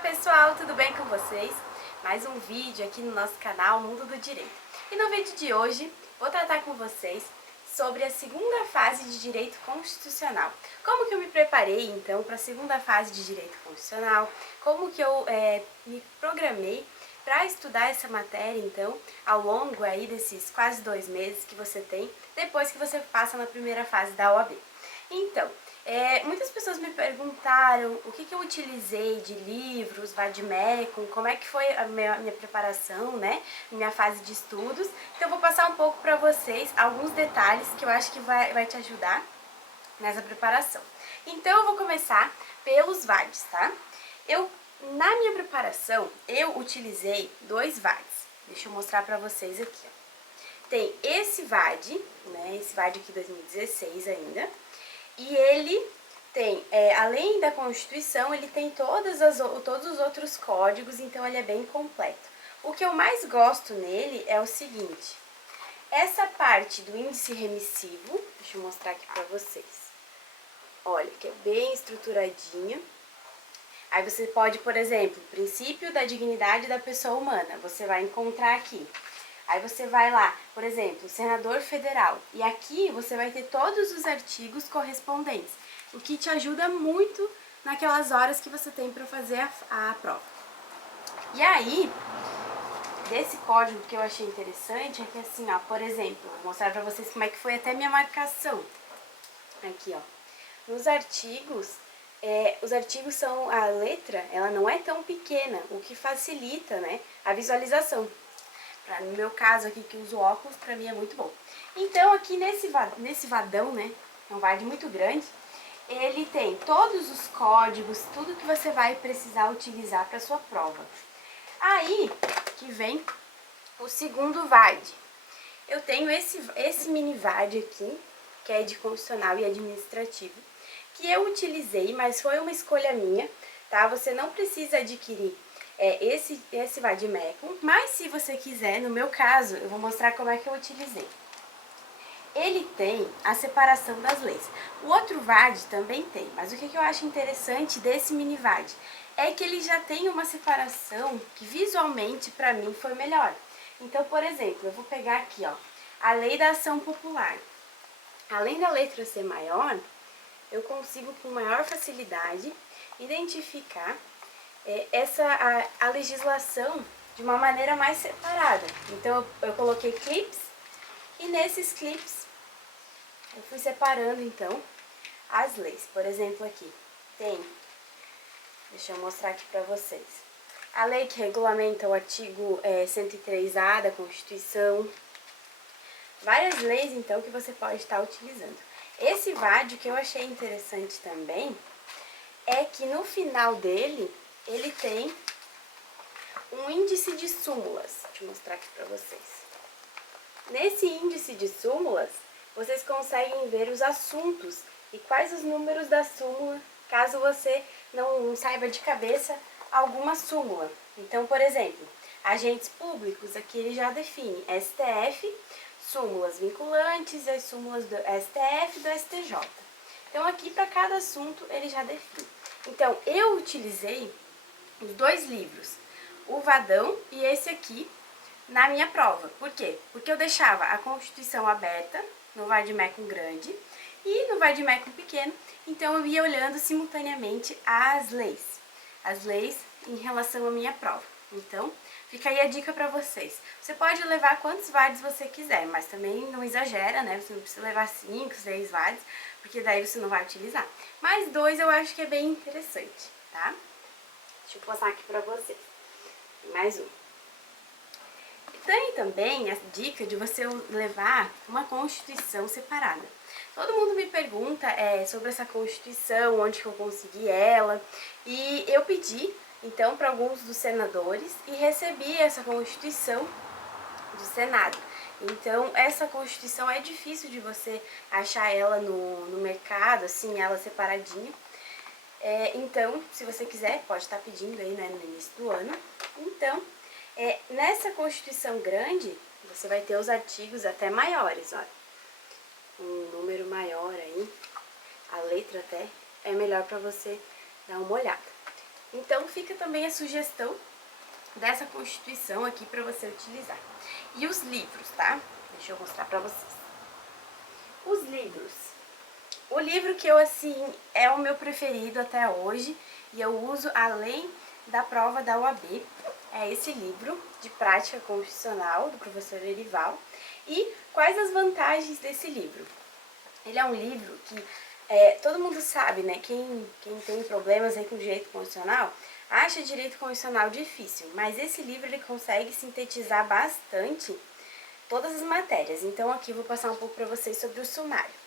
pessoal, tudo bem com vocês? Mais um vídeo aqui no nosso canal Mundo do Direito. E no vídeo de hoje vou tratar com vocês sobre a segunda fase de Direito Constitucional. Como que eu me preparei então para a segunda fase de Direito Constitucional, como que eu me programei para estudar essa matéria então ao longo aí desses quase 2 meses que você tem depois que você passa na primeira fase da OAB. Então, muitas pessoas me perguntaram o que eu utilizei de livros, vademecum, como é que foi a minha preparação, né, minha fase de estudos. Então eu vou passar um pouco para vocês alguns detalhes que eu acho que vai te ajudar nessa preparação. Então eu vou começar pelos VADs, tá? Na minha preparação, eu utilizei 2 VADs. Deixa eu mostrar para vocês aqui, ó. Tem esse VAD, né, esse VAD aqui 2016 ainda. E ele tem, além da Constituição, ele tem todos os outros códigos, então ele é bem completo. O que eu mais gosto nele é o seguinte, essa parte do índice remissivo, deixa eu mostrar aqui pra vocês. Olha, que é bem estruturadinho. Aí você pode, por exemplo, princípio da dignidade da pessoa humana, você vai encontrar aqui. Aí você vai lá, por exemplo, senador federal, e aqui você vai ter todos os artigos correspondentes, o que te ajuda muito naquelas horas que você tem para fazer a prova. E aí, desse código que eu achei interessante é que assim, ó, por exemplo, vou mostrar para vocês como é que foi até minha marcação. Aqui, ó, nos artigos, os artigos são, a letra, ela não é tão pequena, o que facilita, né, a visualização. No meu caso aqui, que uso óculos, pra mim é muito bom. Então, aqui nesse vadão, né, é um VAD muito grande, ele tem todos os códigos, tudo que você vai precisar utilizar para sua prova. Aí, que vem o segundo VAD. Eu tenho esse mini VAD aqui, que é de constitucional e administrativo, que eu utilizei, mas foi uma escolha minha, tá? Você não precisa adquirir esse vademecum, mas se você quiser, no meu caso, eu vou mostrar como é que eu utilizei. Ele tem a separação das leis. O outro VAD também tem, mas o que eu acho interessante desse mini VAD é que ele já tem uma separação que visualmente para mim foi melhor. Então, por exemplo, eu vou pegar aqui, ó, a lei da ação popular. Além da letra ser maior, eu consigo com maior facilidade identificar a legislação de uma maneira mais separada. Então eu coloquei clips e nesses clips eu fui separando então as leis. Por exemplo, aqui tem, deixa eu mostrar aqui para vocês, a lei que regulamenta o artigo 103A da Constituição, várias leis então que você pode estar utilizando. Esse VAD, que eu achei interessante também, é que no final dele, ele tem um índice de súmulas. Deixa eu mostrar aqui para vocês. Nesse índice de súmulas, vocês conseguem ver os assuntos e quais os números da súmula, caso você não saiba de cabeça alguma súmula. Então, por exemplo, agentes públicos, aqui ele já define STF, súmulas vinculantes e as súmulas do STF e do STJ. Então, aqui para cada assunto ele já define. Então, eu utilizei os 2 livros, o Vadão e esse aqui, na minha prova. Por quê? Porque eu deixava a Constituição aberta no vademecum grande e no vademecum pequeno, então eu ia olhando simultaneamente as leis em relação à minha prova. Então, fica aí a dica para vocês. Você pode levar quantos VADs você quiser, mas também não exagera, né? Você não precisa levar 5, 6 VADs, porque daí você não vai utilizar. Mas 2 eu acho que é bem interessante, tá? Deixa eu passar aqui pra vocês. Mais um. Tem também a dica de você levar uma Constituição separada. Todo mundo me pergunta sobre essa Constituição, onde que eu consegui ela, e eu pedi então para alguns dos senadores e recebi essa Constituição do Senado. Então, essa Constituição é difícil de você achar ela no mercado, assim, ela separadinha. Então, se você quiser, pode estar pedindo aí, né, no início do ano. Então, nessa Constituição grande, você vai ter os artigos até maiores, olha. Um número maior aí, a letra até é melhor para você dar uma olhada. Então fica também a sugestão dessa Constituição aqui para você utilizar. E os livros, tá? Deixa eu mostrar para vocês. Os livros. O livro que eu, assim, é o meu preferido até hoje e eu uso além da prova da UAB, é esse livro de prática constitucional do professor Erival. E quais as vantagens desse livro? Ele é um livro que todo mundo sabe, né? Quem tem problemas aí com direito constitucional acha direito constitucional difícil, mas esse livro ele consegue sintetizar bastante todas as matérias. Então aqui eu vou passar um pouco para vocês sobre o sumário.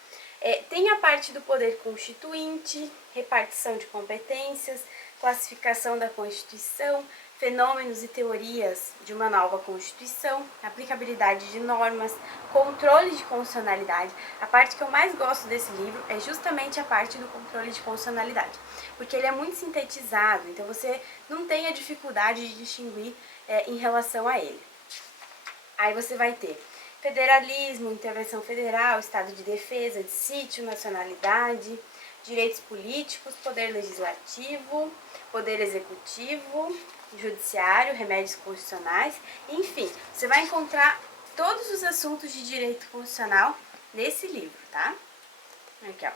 Tem a parte do poder constituinte, repartição de competências, classificação da Constituição, fenômenos e teorias de uma nova Constituição, aplicabilidade de normas, controle de constitucionalidade. A parte que eu mais gosto desse livro é justamente a parte do controle de constitucionalidade, porque ele é muito sintetizado, então você não tem a dificuldade de distinguir em relação a ele. Aí você vai ter federalismo, intervenção federal, estado de defesa, de sítio, nacionalidade, direitos políticos, poder legislativo, poder executivo, judiciário, remédios constitucionais, enfim, você vai encontrar todos os assuntos de direito constitucional nesse livro, tá? Aqui, ó,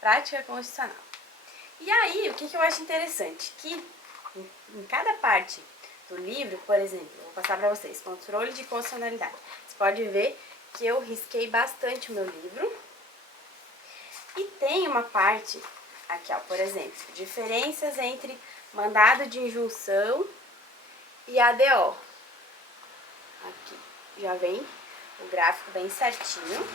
prática constitucional. E aí, o que eu acho interessante? Que em cada parte do livro, por exemplo, vou passar para vocês, controle de constitucionalidade. Você pode ver que eu risquei bastante o meu livro. E tem uma parte, aqui ó, por exemplo, diferenças entre mandado de injunção e ADO. Aqui já vem o gráfico bem certinho.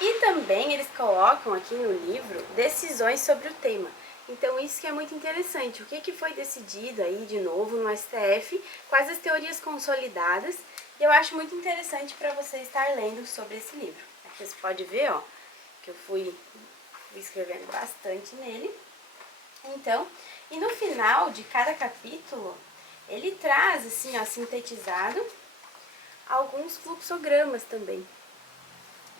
E também eles colocam aqui no livro decisões sobre o tema. Então isso que é muito interessante. O que foi decidido aí de novo no STF, quais as teorias consolidadas. E eu acho muito interessante para você estar lendo sobre esse livro. Aqui você pode ver, ó, que eu fui escrevendo bastante nele. Então, e no final de cada capítulo, ele traz assim, ó, sintetizado alguns fluxogramas também,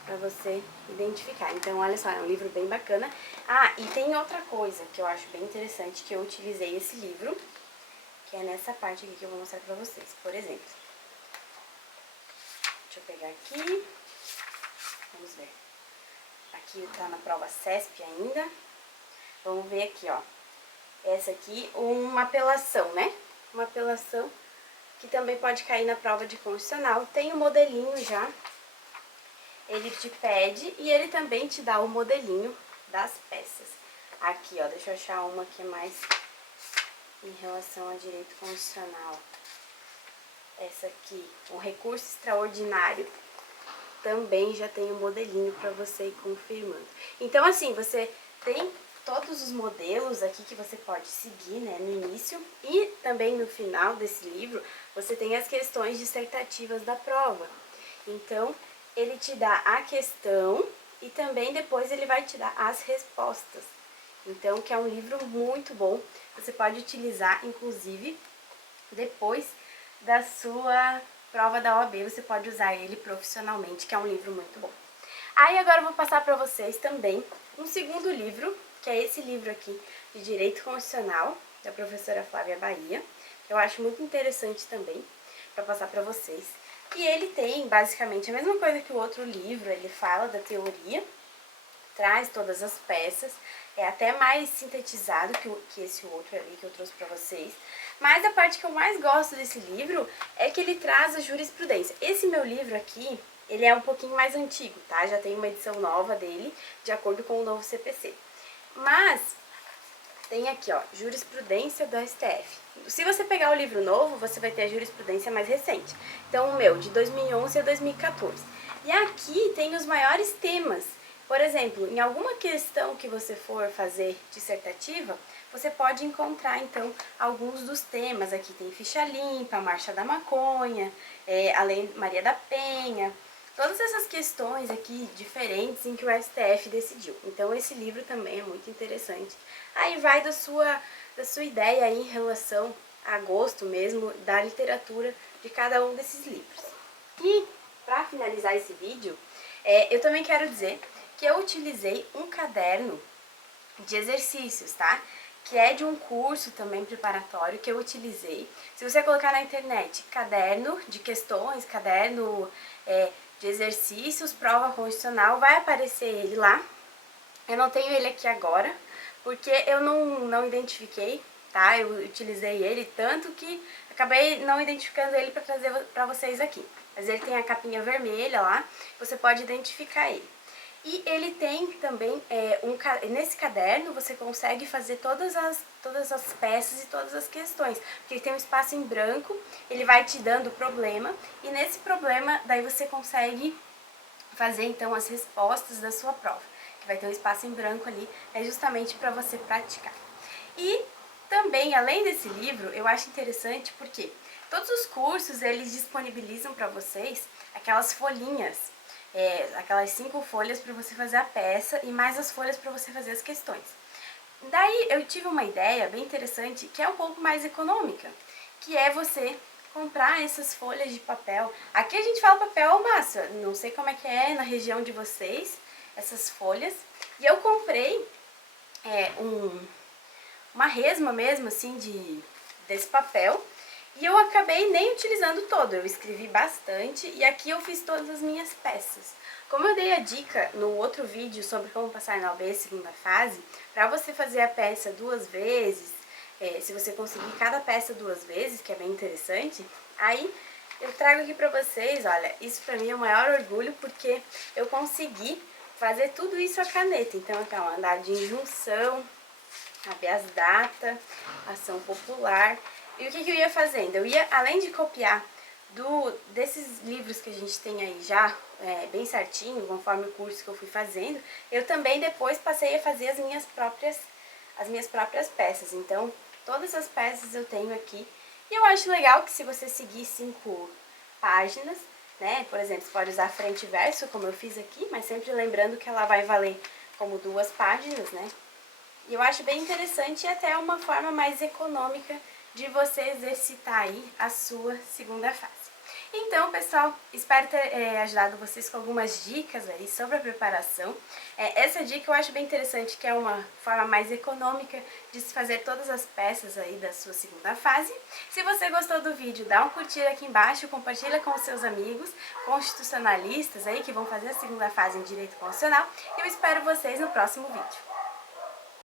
para você identificar. Então, olha só, é um livro bem bacana. Ah, e tem outra coisa que eu acho bem interessante, que eu utilizei esse livro, que é nessa parte aqui que eu vou mostrar para vocês. Por exemplo, deixa eu pegar aqui, vamos ver. Aqui tá na prova CESP ainda. Vamos ver aqui, ó. Essa aqui, uma apelação, né? Uma apelação que também pode cair na prova de constitucional. Tem o modelinho já. Ele te pede e ele também te dá o modelinho das peças. Aqui, ó, deixa eu achar uma que é mais em relação a direito constitucional. Essa aqui, um recurso extraordinário. Também já tem o modelinho para você ir confirmando. Então, assim, você tem todos os modelos aqui que você pode seguir, né, no início. E também no final desse livro, você tem as questões dissertativas da prova. Então, ele te dá a questão e também depois ele vai te dar as respostas. Então, que é um livro muito bom. Você pode utilizar, inclusive, depois da sua prova da OAB, você pode usar ele profissionalmente, que é um livro muito bom. Aí agora eu vou passar para vocês também um segundo livro, que é esse livro aqui de Direito Constitucional, da professora Flávia Bahia, que eu acho muito interessante também, para passar para vocês. E ele tem basicamente a mesma coisa que o outro livro, ele fala da teoria, traz todas as peças, é até mais sintetizado que esse outro ali que eu trouxe para vocês. Mas a parte que eu mais gosto desse livro é que ele traz a jurisprudência. Esse meu livro aqui, ele é um pouquinho mais antigo, tá? Já tem uma edição nova dele, de acordo com o novo CPC. Mas tem aqui, ó, jurisprudência do STF. Se você pegar o livro novo, você vai ter a jurisprudência mais recente. Então, o meu, de 2011 a 2014. E aqui tem os maiores temas. Por exemplo, em alguma questão que você for fazer dissertativa, você pode encontrar, então, alguns dos temas. Aqui tem ficha limpa, marcha da maconha, a lei Maria da Penha, todas essas questões aqui diferentes em que o STF decidiu. Então, esse livro também é muito interessante. Aí vai da sua ideia aí em relação a gosto mesmo da literatura de cada um desses livros. E, para finalizar esse vídeo, eu também quero dizer que eu utilizei um caderno de exercícios, tá? que é de um curso também preparatório que eu utilizei. Se você colocar na internet caderno de questões, caderno de exercícios, prova constitucional, vai aparecer ele lá. Eu não tenho ele aqui agora, porque eu não identifiquei, tá? Eu utilizei ele tanto que acabei não identificando ele para trazer para vocês aqui. Mas ele tem a capinha vermelha lá, você pode identificar ele. E ele tem também, nesse caderno você consegue fazer todas as peças e todas as questões. Porque ele tem um espaço em branco, ele vai te dando problema, e nesse problema daí você consegue fazer então as respostas da sua prova. Que vai ter um espaço em branco ali, é justamente para você praticar. E também, além desse livro, eu acho interessante porque todos os cursos eles disponibilizam para vocês aquelas folhinhas, aquelas 5 folhas para você fazer a peça e mais as folhas para você fazer as questões. Daí eu tive uma ideia bem interessante que é um pouco mais econômica, que é você comprar essas folhas de papel. Aqui a gente fala papel massa, não sei como é que é na região de vocês, essas folhas. E eu comprei uma resma mesmo, assim, desse papel. E eu acabei nem utilizando todo, eu escrevi bastante e aqui eu fiz todas as minhas peças. Como eu dei a dica no outro vídeo sobre como passar na OAB segunda fase, para você fazer a peça 2 vezes, se você conseguir cada peça 2 vezes, que é bem interessante, aí eu trago aqui pra vocês, olha, isso pra mim é o maior orgulho porque eu consegui fazer tudo isso à caneta. Então, aqui, ó, andar de injunção, habeas data, ação popular. E o que eu ia fazendo? Eu ia, além de copiar desses livros que a gente tem aí já, bem certinho, conforme o curso que eu fui fazendo, eu também depois passei a fazer as minhas próprias peças. Então, todas as peças eu tenho aqui. E eu acho legal que se você seguir 5 páginas, né, por exemplo, você pode usar frente e verso, como eu fiz aqui, mas sempre lembrando que ela vai valer como 2 páginas, né? E eu acho bem interessante e até uma forma mais econômica de você exercitar aí a sua segunda fase. Então, pessoal, espero ter ajudado vocês com algumas dicas aí sobre a preparação. Essa dica eu acho bem interessante, que é uma forma mais econômica de se fazer todas as peças aí da sua segunda fase. Se você gostou do vídeo, dá um curtir aqui embaixo, compartilha com os seus amigos constitucionalistas aí que vão fazer a segunda fase em Direito Constitucional. E eu espero vocês no próximo vídeo.